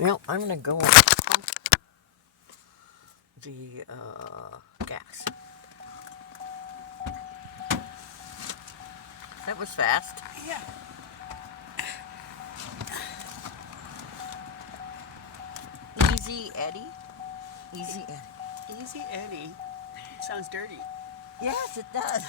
Well, I'm gonna go and pump the gas. That was fast. Yeah. Easy Eddie. Easy Eddie. Easy Eddie. Sounds dirty. Yes, it does.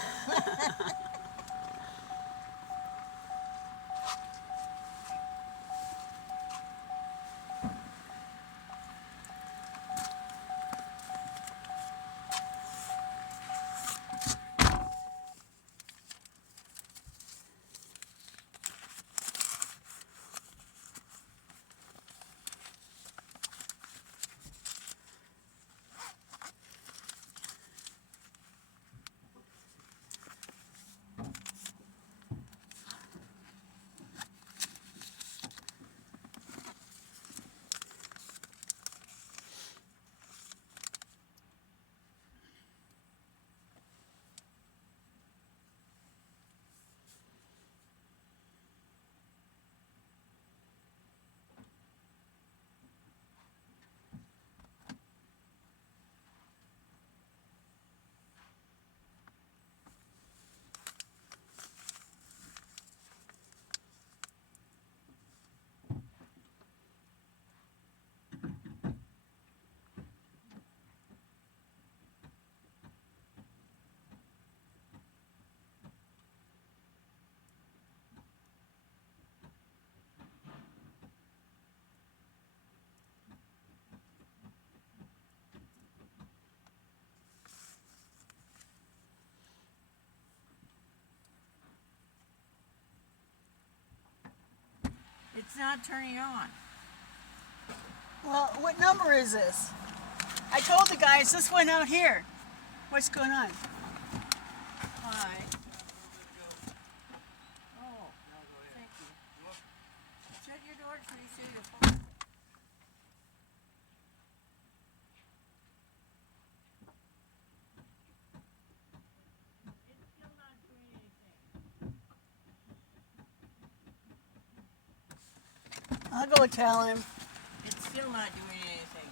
It's not turning on. Well, what number is this? I told the guys this went out here. What's going on? Hi. Oh, thank you. Shut your door so you see your phone. It's still not doing anything. I'll go tell him. It's still not doing anything.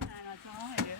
That's all I do.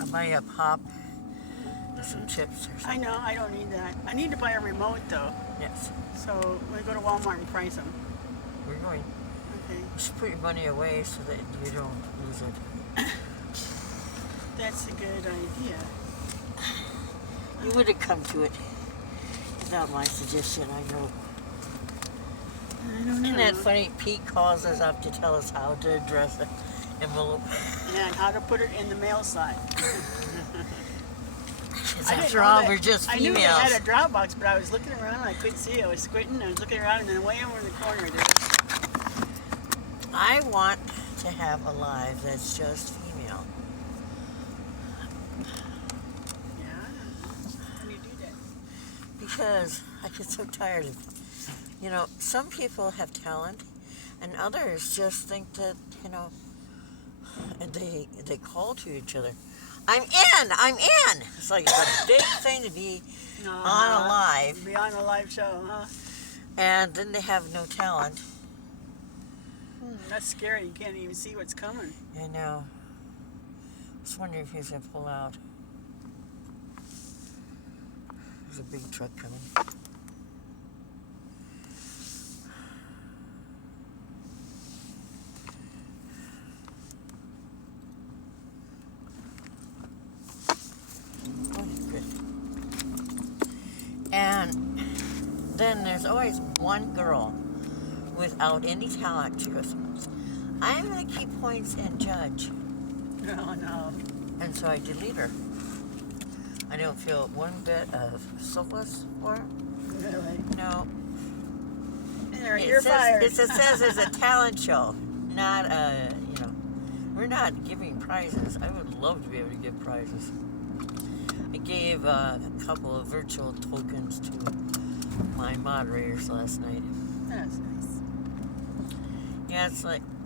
I'll buy you a pop and some chips or I something. know, I don't need that. I need to buy a remote though. Yes, So we go to Walmart and price them. we're going. Okay. You should put your money away so that you don't lose it. That's a good idea. You would have come to it. It's not my suggestion, I know. I don't know. Isn't that funny? Pete calls us up to tell us how to address an envelope. Yeah, and how to put it in the mail slot. After all, we're just females. I knew they had a drop box, but I was looking around and I couldn't see it. I was squinting, I was looking around, and then way over in the corner there was... I want to have a live that's just female. Yeah, how do you do that? Because I get so tired of, some people have talent, and others just think that, and they call to each other. I'm in. It's like it's a big thing to be on a live. Be on a live show, huh? And then they have no talent. That's scary. You can't even see what's coming. I know. I was wondering if he's going to pull out. There's a big truck coming. And then there's always one girl without any talent. She goes, I'm going to keep points and judge. No. And so I delete her. I don't feel one bit of solace for her. Really? No. You're fired. It says it's a talent show, not we're not giving prizes. I would love to be able to give prizes. I gave a couple of virtual tokens to my moderators last night. That's nice. Yeah,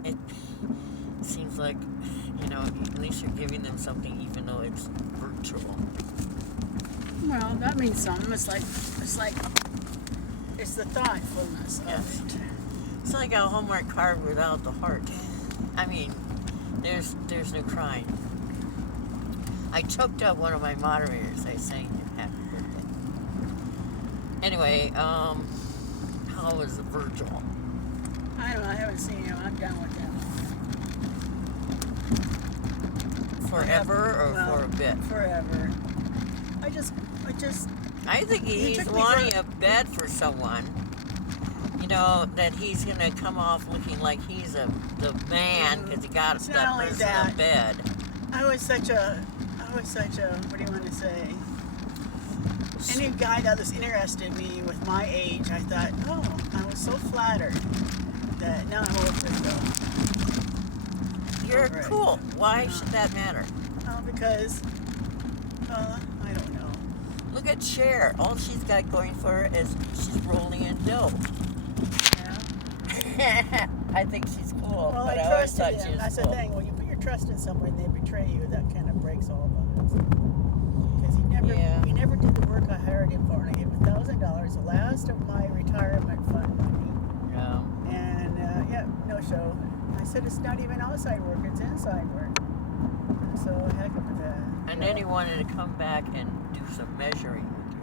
it seems like, at least you're giving them something even though it's virtual. Well, that means something. It's the thoughtfulness of it. It's like a Hallmark card without the heart. I mean, there's no crying. I choked up one of my moderators. I sang him happy birthday. Anyway, how was Virgil? I don't know. I haven't seen him. I'm done with him. Forever for a bit? Forever. I think he's wanting a bed for someone. That he's going to come off looking like he's the man because he got that person a bed. I was such a, what do you want to say? Any guy that was interested in me with my age, I thought, I was so flattered that now I'm over it though. You're cool. Why should that matter? Because, I don't know. Look at Cher. All she's got going for her is she's rolling in dough. Yeah. I think she's cool. Well, but I trusted him. She was That's cool. the thing. When you put your trust in someone and they betray you, that kind of breaks all bonds. Because he never did the work I hired him for. And I gave him $1,000, the last of my retirement fund money. Yeah. And no show. I said it's not even outside work; it's inside work. So heck of that. And then he wanted to come back and do some measuring with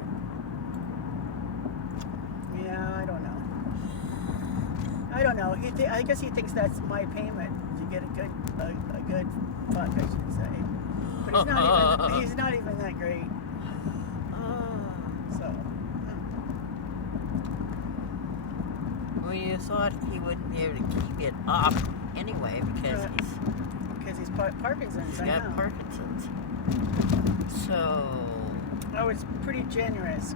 you. Yeah, I don't know. I guess he thinks that's my payment to get a good fuck, I should say. But he's not even that great. So. Well, you thought he wouldn't be able to keep it up anyway because he's Parkinson's. He's got Parkinson's. So I was pretty generous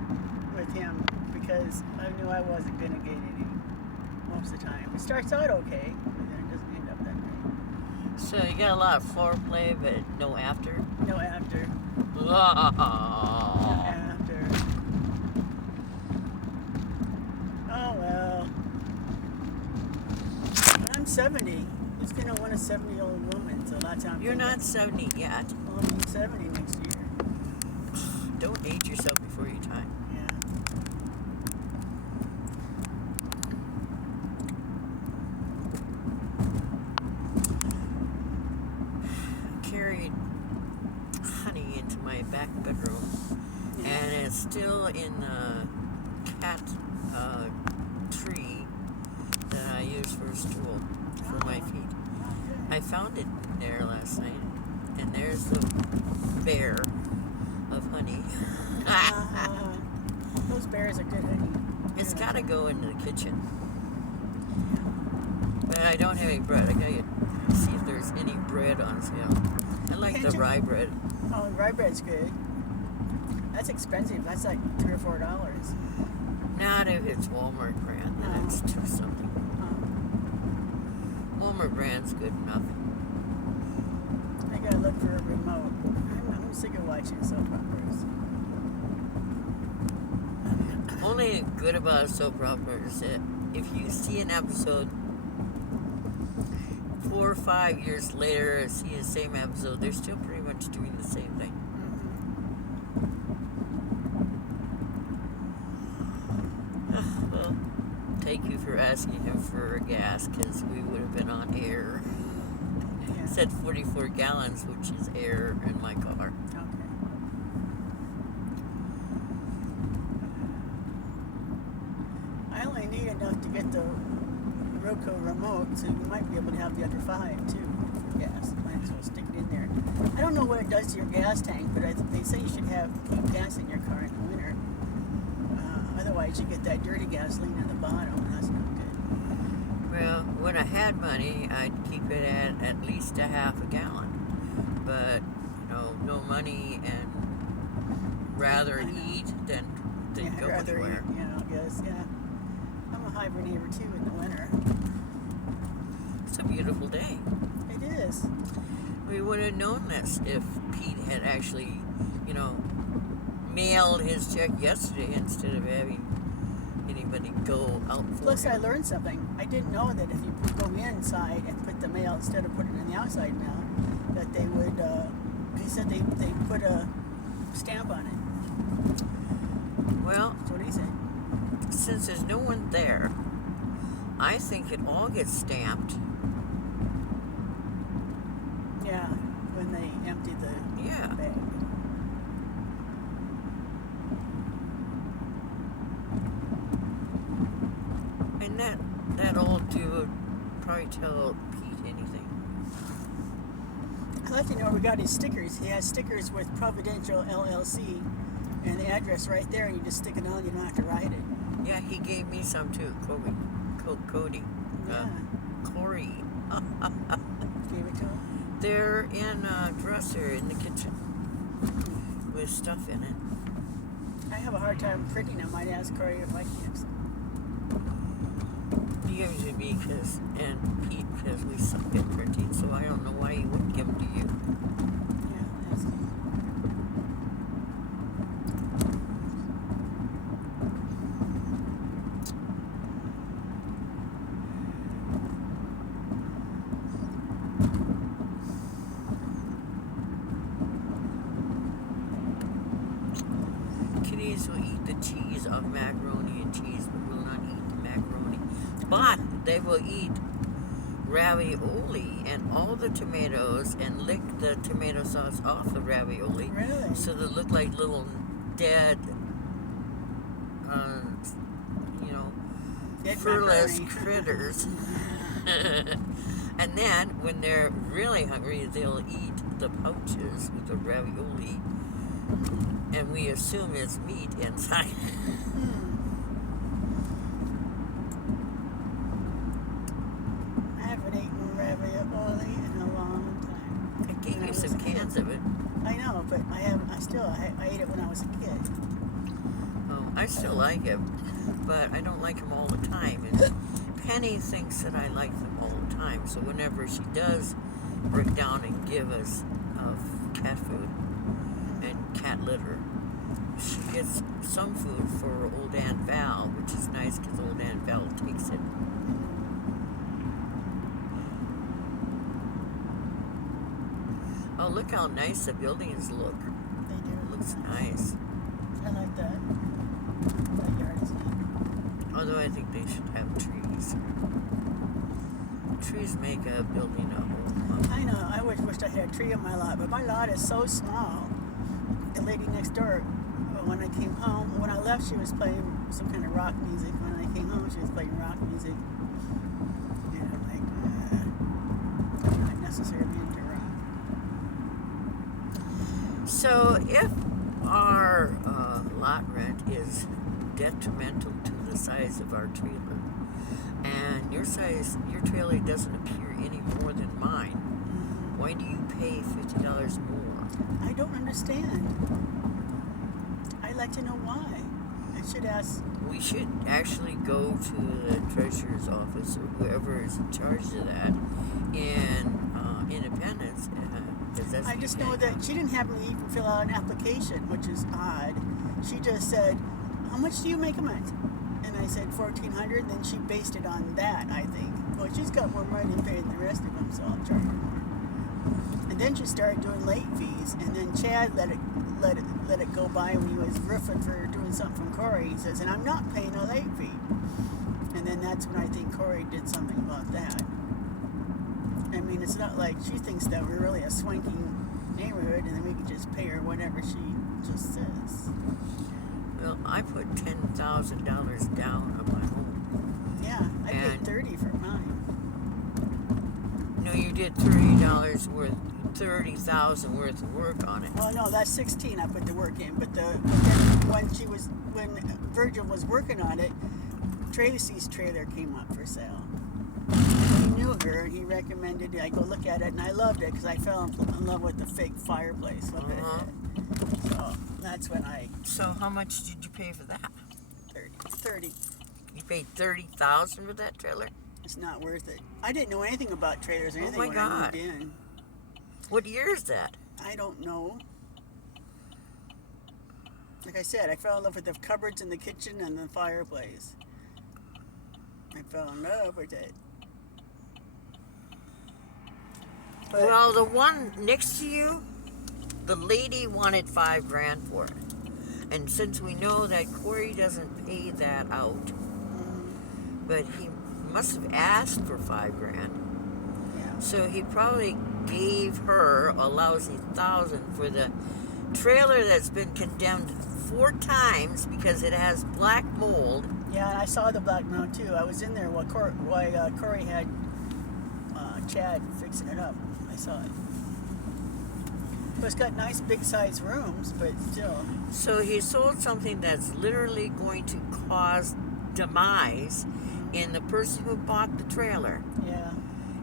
with him because I knew I wasn't going to get any most of the time. It starts out okay, but then it doesn't end up that great. So you got a lot of foreplay, but no after? No after. Oh. No after. Oh well. I'm 70. Who's going to want a 70-year-old woman? So that's how You're not 70 yet. Well, I'm 70 next year. Don't age yourself before your time. Yeah. Carried honey into my back bedroom, and it's still in the cat tree that I use for a stool for my feet. I found it there last night, and there's the bear of honey. Those berries are good, honey. It's got to go into the kitchen. But I don't have any bread. I got to see if there's any bread on sale. I like Can't the you- rye bread. Oh, rye bread's good. That's expensive. That's like $3 or $4. Not if it's Walmart brand, then it's $2 something. Walmart brand's good enough. I gotta look for a remote. I'm sick of watching soap operas. Only good about a soap opera is that if you see an episode 4 or 5 years later, see the same episode, they're still pretty much doing the same thing. Well, thank you for asking him for gas, because we would have been on air. Yeah. It said 44 gallons, which is air in my car. Okay. I only need enough to get the Roku remote, so you might be able to have the other 5 too. Gas. Might as well stick it in there. I don't know what it does to your gas tank, but they say you should keep gas in your car in the winter. Otherwise, you get that dirty gasoline on the bottom, and that's not good. Well, when I had money, I'd keep it at least a half a gallon. But, no money, and rather eat than Yeah, go I'd rather anywhere. eat, I guess, yeah. I'm a hibernator too in the winter. It's a beautiful day. It is. We would have known this if Pete had actually, mailed his check yesterday instead of having anybody go out for Plus, him. I learned something. I didn't know that if you go inside and put the mail instead of putting it in the outside mail, that they would. He said they put a stamp on it. Well, That's what he said. since there's no one there, I think it all gets stamped. Yeah, when they empty the Yeah. bag. And that old dude would probably tell Pete anything. I'd like to know where we got his stickers. He has stickers with Providential LLC and the address right there. You just stick it on. You don't have to write it. Yeah, he gave me some too, Cody. Yeah. Corey. Gave it to him. They're in a dresser in the kitchen with stuff in it. I have a hard time printing. I might ask Corey if I can have some. He gave them to me and Pete because we suck at printing, so I don't know why he wouldn't give them to you. Yeah, that's good. Kitties will eat the cheese of macaroni and cheese, but will not eat the macaroni. But they will eat ravioli and all the tomatoes and lick the tomato sauce off the ravioli. Really? So they look like little dead, Dead furless macaroni. critters. And then, when they're really hungry, they'll eat the pouches with the ravioli. And we assume it's meat inside. I haven't eaten ravioli in a long time. I gave When I you was some a kid. cans of it. I know, but I ate it when I was a kid. Oh, I still like it, but I don't like them all the time. And Penny thinks that I like them all the time, so whenever she does break down and give us cat food and cat litter, she gets some food for old Aunt Val, which is nice because old Aunt Val takes it. Oh, look how nice the buildings look. They do. It looks nice. I like that. That yard is neat. Although I think they should have trees. Trees make a building a whole lot. I know. I wished I had a tree on my lot, but my lot is so small. The lady next door, when I came home, when I left, she was playing some kind of rock music. When I came home, she was playing rock music. And I'm like, I'm not necessarily into rock. So if our lot rent is detrimental to the size of our trailer. And your trailer doesn't appear any more than mine. Why do you pay $50 more? I don't understand. I'd like to know why. I should ask. We should actually go to the treasurer's office or whoever is in charge of that in Independence. I just know that she didn't have me even fill out an application, which is odd. She just said, "How much do you make a month?" And I said $1,400. Then she based it on that, I think. Well, she's got more money to pay than the rest of them, so I'll charge her more. And then she started doing late fees, and then Chad let it go by when he was roofing for doing something from Corey. He says, "And I'm not paying a late fee." And then that's when I think Corey did something about that. I mean, it's not like she thinks that we're really a swanky neighborhood, and then we can just pay her whatever she just says. Well, I put $10,000 down on my home. Yeah, I paid $30 for mine. No, you did $30,000 worth of work on it. Well, no, that's 16. I put the work in, but when Virgil was working on it, Tracy's trailer came up for sale. He knew her, and he recommended I go look at it, and I loved it because I fell in love with the fake fireplace. Look at it. So that's when I. So how much did you pay for that? 30. You paid $30,000 for that trailer? It's not worth it. I didn't know anything about trailers or anything my when God. I moved in. What year is that? I don't know. Like I said, I fell in love with the cupboards in the kitchen and the fireplace. I fell in love with it. But Well, the one next to you, the lady wanted $5,000 for it. And since we know that Corey doesn't pay that out, but he must have asked for $5,000. yeah. So he probably gave her a lousy $1,000 for the trailer that's been condemned 4 times because it has black mold. Yeah, and I saw the black mold too. I was in there while Corey had Chad fixing it up. I saw it. But it's got nice big size rooms, but still. So he sold something that's literally going to cause demise in the person who bought the trailer. Yeah.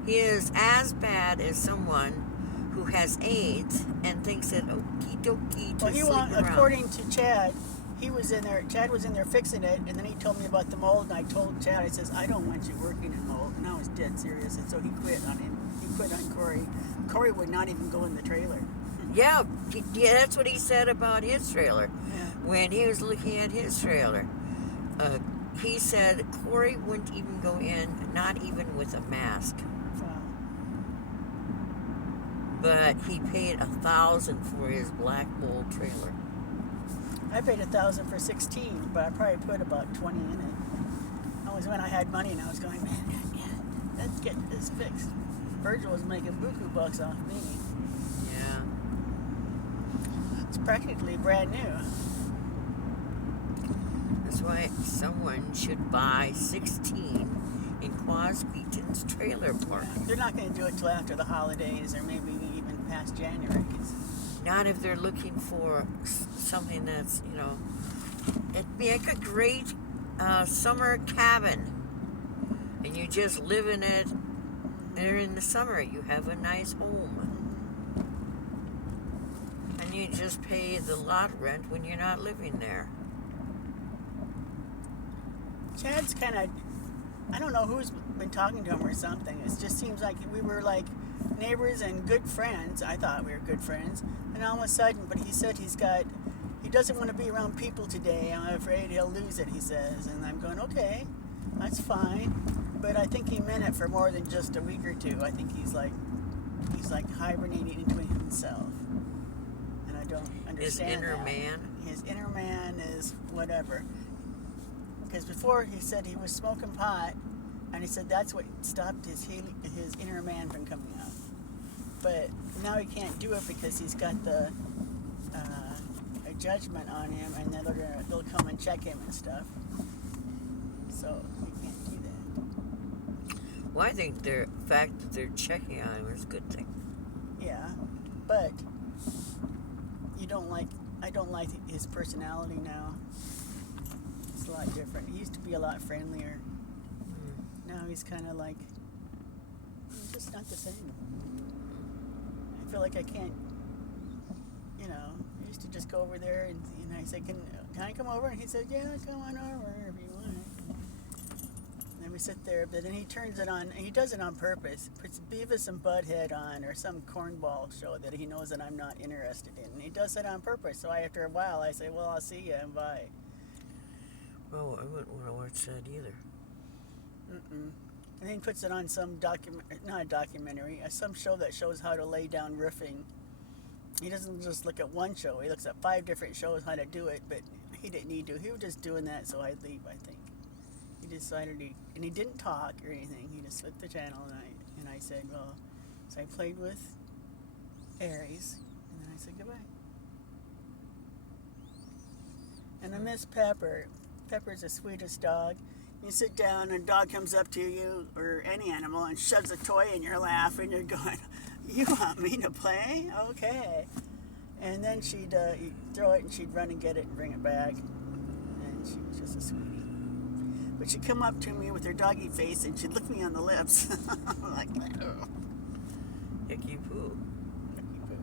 He is as bad as someone who has AIDS and thinks that okie dokie to sleep around. According to Chad, he was in there. Chad was in there fixing it, and then he told me about the mold. And I told Chad, I says, "I don't want you working in mold." And I was dead serious, and so he quit on him. He quit on Corey. Corey would not even go in the trailer. Yeah, that's what he said about his trailer. Yeah. When he was looking at his trailer, he said Corey wouldn't even go in, not even with a mask. Wow. But he paid $1,000 for his black mold trailer. I paid $1,000 for 16, but I probably put about 20 in it. That was when I had money, and I was going, man, let's get this fixed. Virgil was making buku bucks off me. Yeah. It's practically brand new. That's why someone should buy 16 in Quasqueton's trailer park. They're not going to do it till after the holidays, or maybe even past January. Not if they're looking for something that's, it'd be like a great summer cabin. And you just live in it during the summer. You have a nice home. And you just pay the lot rent when you're not living there. Chad's kind of, I don't know who's been talking to him or something. It just seems like we were like neighbors and good friends. I thought we were good friends. And all of a sudden, but he said he doesn't want to be around people today. I'm afraid he'll lose it, he says. And I'm going, okay, that's fine. But I think he meant it for more than just a week or two. I think he's like hibernating into himself. And I don't understand His inner that. man? His inner man is whatever. Because before he said he was smoking pot, and he said that's what stopped his inner man from coming out. But now he can't do it because he's got a judgment on him, and then they'll come and check him and stuff. So he can't do that. Well, I think the fact that they're checking on him is a good thing. Yeah, but I don't like his personality now. It's a lot different. He used to be a lot friendlier. Now he's kind of like, just not the same. I feel like I can't, you know, I used to just go over there and I said, can I come over? And he said, yeah, come on over if you want. And then we sit there, but then he turns it on, and he does it on purpose. Puts Beavis and Butthead on, or some cornball show that he knows that I'm not interested in. And he does it on purpose. So after a while, I say, well, I'll see you and bye. Well, I wouldn't want to watch that either. And then he puts it on some not a documentary, some show that shows how to lay down roofing. He doesn't just look at one show. He looks at 5 different shows how to do it, but he didn't need to. He was just doing that so I'd leave, I think. He decided and he didn't talk or anything. He just flipped the channel, and I said, well, so I played with Aries, and then I said goodbye. And I miss Pepper. Pepper's the sweetest dog. You sit down and a dog comes up to you, or any animal, and shoves a toy in your lap, and you're going, you want me to play? Okay. And then she'd throw it, and she'd run and get it and bring it back. And she was just a sweetie. But she'd come up to me with her doggy face, and she'd lick me on the lips. Like, oh. Icky poo. Icky poo.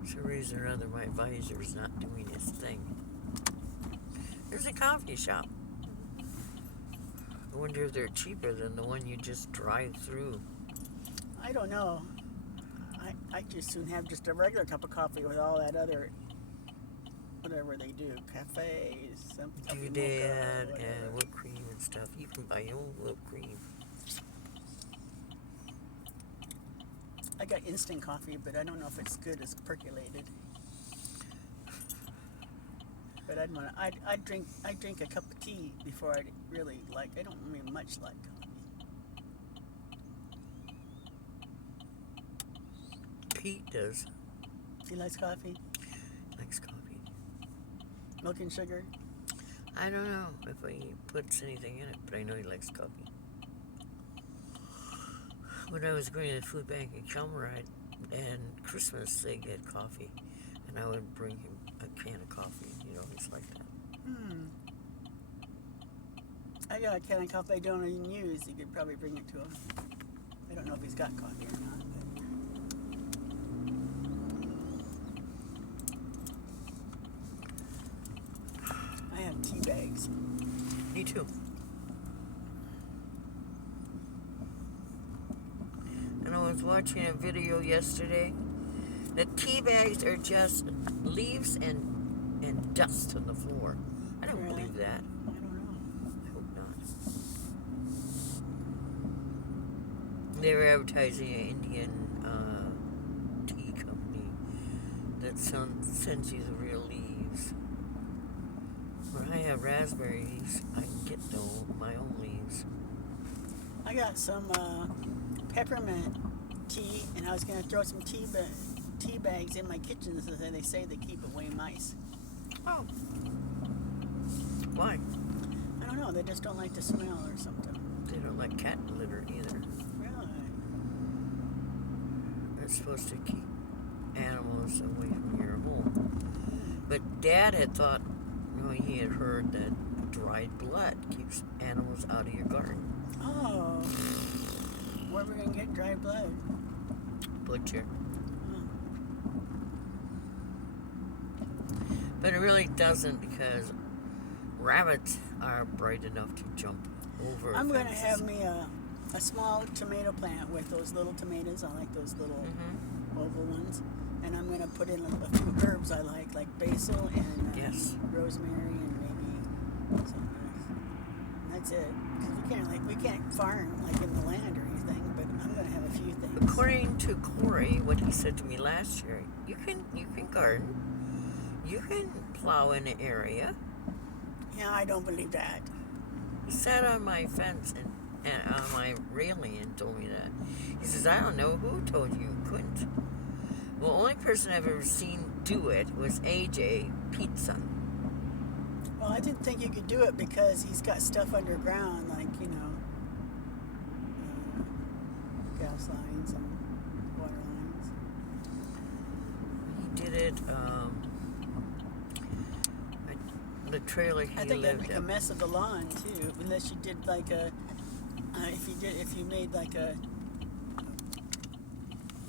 For some reason or other, my visor's not doing its thing. There's a coffee shop. I wonder if they're cheaper than the one you just drive through. I don't know. I just soon have just a regular cup of coffee with all that other, whatever they do, cafes, some doodad and whipped cream and stuff. You can buy your own whipped cream. I got instant coffee, but I don't know if it's good as percolated. But I'd drink a cup of tea before I really like. I don't really much like coffee. Pete does. He likes coffee. Likes coffee. Milk and sugar. I don't know if he puts anything in it, but I know he likes coffee. When I was going to the food bank in Calmaride, and Christmas they get coffee, and I would bring him a can of coffee. You know, he's like that. I got a can of coffee I don't even use. You could probably bring it to him. I don't know if he's got coffee or not. But I have tea bags. Me too. And I was watching a video yesterday. The tea bags are just leaves and dust on the floor. I don't Really? believe that. I don't know. I hope not. They were advertising an Indian tea company that sends you the real leaves. When I have raspberries, I can get my own leaves. I got some peppermint tea, and I was going to throw some tea bags in my kitchen so that they say they keep away mice. Oh. Why? I don't know. They just don't like the smell or something. They don't like cat litter either. Really? It's supposed to keep animals away from your home. But Dad had thought, he had heard that dried blood keeps animals out of your garden. Oh. Where are we going to get dry blood? Butcher. Oh. But it really doesn't, because rabbits are bright enough to jump over I'm going to fences. have me a small tomato plant with those little tomatoes. I like those little oval ones. And I'm going to put in a few herbs I like basil and Yes. rosemary and maybe something else. And that's it. 'Cause we can't farm in the land or anything, but I'm going to have a few things. According to Corey, what he said to me last year, you can garden, you can plow in an area. Yeah, I don't believe that. He sat on my fence and on my railing and told me that. He says, I don't know who told you couldn't. Well, the only person I've ever seen do it was AJ, Pete's son. Well, I didn't think you could do it because he's got stuff underground, gas lines and water lines. He did planted. The trailer he I think that'd lived make a in. mess of the lawn too, unless you did like a, if you made like a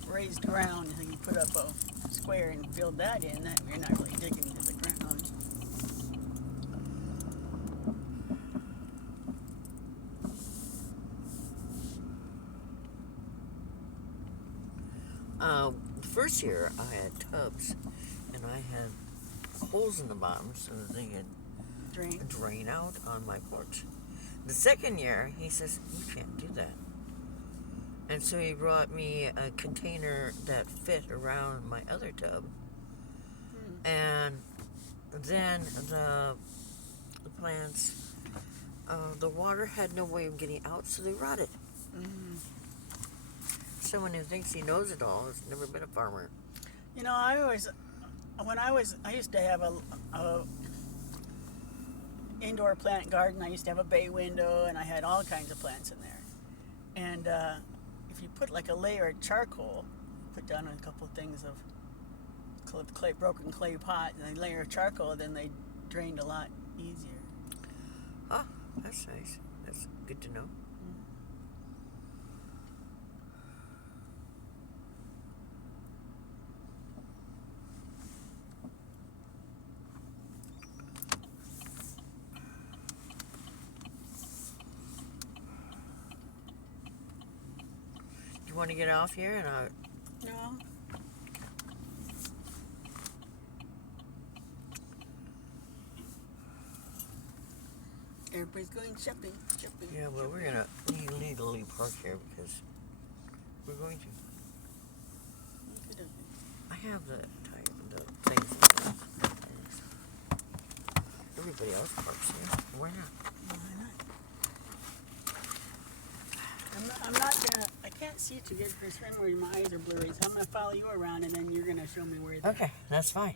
raised ground and you put up a square and filled that in, that you're not really digging into the ground. The first year I had tubs, and I had holes in the bottom so that they could drain out on my porch. The second year, he says, you can't do that. And so he brought me a container that fit around my other tub. And then the plants, the water had no way of getting out, so they rotted. Someone who thinks he knows it all has never been a farmer. You know, I used to have a indoor plant garden. I used to have a bay window, and I had all kinds of plants in there. And if you put like a layer of charcoal, put down a couple of things of broken clay pot, and a layer of charcoal, then they drained a lot easier. Oh, that's nice. That's good to know. You want to get off here and No. Everybody's going shopping. yeah, well, we need to leave park here because we're going to. I have the things. Everybody else parks here. Why not? I'm not gonna. I can't see too good for a swim where my eyes are blurry. So I'm gonna follow you around, and then you're gonna show me where. Okay, that's fine.